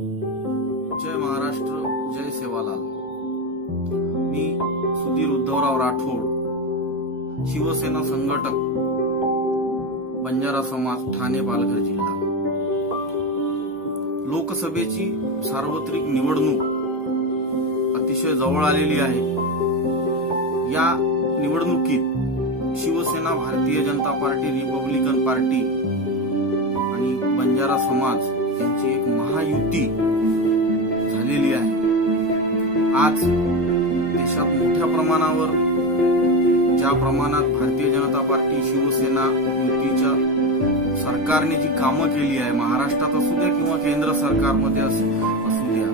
जय महाराष्ट्र जय सेवालाल. मी सुधीर उद्धवराव राठोड शिवसेना संघटक बंजारा समाज ठाणे पालघर जिल्हा. लोकसभेची सार्वत्रिक निवडणूक अतिशय जवळ आलेली आहे. या निवडणुकीत Shiv Sena Bharatiya Janata party Republican party आणि बंजारा समाज यांची एक महायुती आज देशात मोठ्या प्रमाणावर ज्या प्रमाणात भारतीय जनता पार्टी शिवसेना युतीच्या सरकारने जी कामं केली आहे महाराष्ट्रात असू द्या किंवा केंद्र सरकारमध्ये असू द्या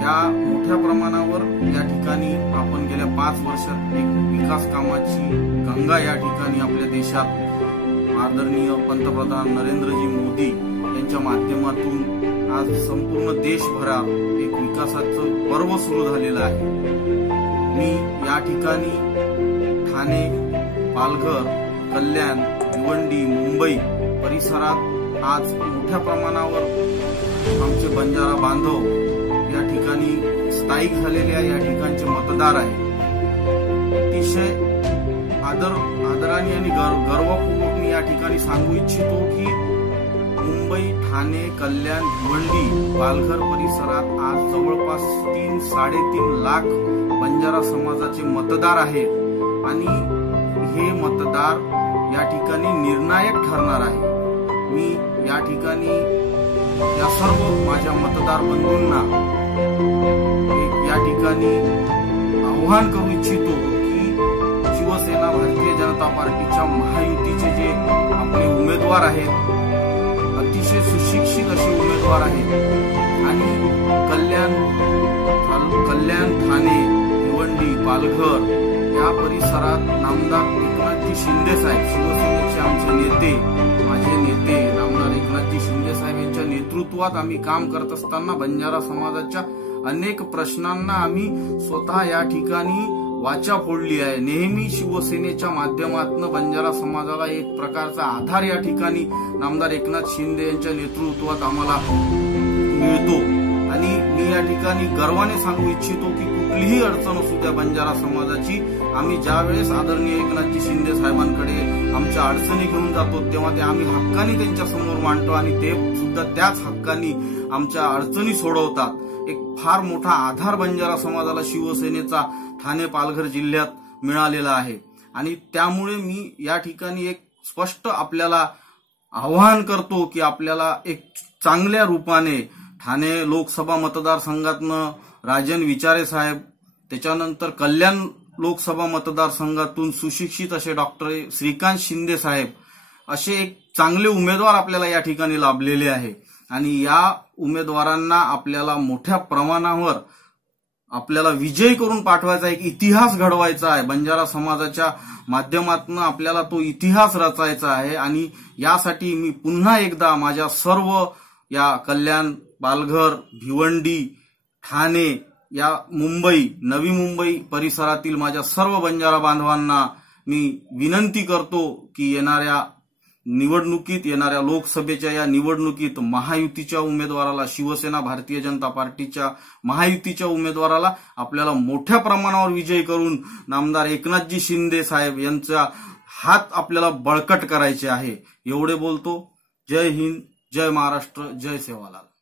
या मोठ्या प्रमाणावर या ठिकाणी आपण गेल्या पाच वर्षात एक विकास कामाची गंगा या ठिकाणी आपल्या देशात आदरणीय पंतप्रधान नरेंद्रजी मोदी यांच्या माध्यमातून आज संपूर्ण देशभरात एक विकासाचं पर्व सुरू झालेलं आहे. मी या ठिकाणी ठाणे पालघर कल्याण भिवंडी मुंबई परिसरात आज मोठ्या प्रमाणावर आमचे बंजारा बांधव या ठिकाणी स्थायिक झालेले या ठिकाणचे मतदार आहे. अतिशय आदर आदराने आणि गर्वपूर्वक मी या ठिकाणी सांगू इच्छितो की मुंबई ठाणे कल्याण भिवंडी पालघर परिसरात आज जवळपास तीन साडेतीन लाख बंजारा समाजाचे मतदार आहेत. आणि हे मतदार या ठिकाणी निर्णायक ठरणार आहे. मी या ठिकाणी या सर्व माझ्या मतदार बंधूंना या ठिकाणी आव्हान करू इच्छितो की शिवसेना भारतीय जनता पार्टीच्या महायुतीचे जे आपले उमेदवार आहेत अतिशय सुशिक्षित असे उमेदवार आहेत आणि कल्याण कल्याण ठाणे भिवंडी पालघर या परिसरात नामदार एकनाथजी शिंदे साहेब शिवसेनेचे आमचे नेते माझे नेते नामदार एकनाथजी शिंदे साहेब यांच्या नेतृत्वात आम्ही काम करत असताना बंजारा समाजाच्या अनेक प्रश्नांना आम्ही स्वतः या ठिकाणी वाचा फोडली आहे. नेहमी शिवसेनेच्या माध्यमातून बंजारा समाजाला एक प्रकारचा आधार या ठिकाणी नामदार एकनाथ शिंदे यांच्या नेतृत्वात आम्हाला मिळतो. आणि मी या ठिकाणी गर्वाने सांगू इच्छितो की कुठलीही अडचण असू द्या बंजारा समाजाची. आम्ही ज्यावेळेस आदरणीय एकनाथजी शिंदे साहेबांकडे आमच्या अडचणी घेऊन जातो तेव्हा ते आम्ही हक्कानी त्यांच्यासमोर मांडतो आणि ते सुद्धा त्याच हक्कानी आमच्या अडचणी सोडवतात. एक फार मोठा आधार बंजारा समाजाला शिवसेनेचा ठाणे पालघर जिल्ह्यात मिळालेला आहे. आणि त्यामुळे मी या ठिकाणी एक स्पष्ट आपल्याला आवाहन करतो की आपल्याला एक चांगल्या रूपाने ठाणे लोकसभा मतदारसंघातनं राजन विचारे साहेब त्याच्यानंतर कल्याण लोकसभा मतदारसंघातून सुशिक्षित असे डॉक्टर श्रीकांत शिंदे साहेब असे एक चांगले उमेदवार आपल्याला या ठिकाणी लाभलेले आहे. आणि या उमेदवारांना आपल्याला मोठ्या प्रमाणावर आपल्याला विजय करून पाठवायचा एक इतिहास घडवायचा आहे. बंजारा समाजाच्या माध्यमातून आपल्याला तो इतिहास रचायचा आहे. आणि यासाठी मी पुन्हा एकदा माझ्या सर्व या कल्याण पालघर भिवंडी ठाणे या मुंबई नवी मुंबई परिसरातील माझ्या सर्व बंजारा बांधवांना मी विनंती करतो की येणाऱ्या निवडणुकीत येणाऱ्या लोकसभेच्या या निवडणुकीत महायुतीच्या उमेदवाराला शिवसेना भारतीय जनता पार्टीच्या महायुतीच्या उमेदवाराला आपल्याला मोठ्या प्रमाणावर विजय करून नामदार एकनाथजी शिंदे साहेब यांचा हात आपल्याला बळकट करायचे आहे. एवढे बोलतो. जय हिंद जय महाराष्ट्र जय सेवालाल.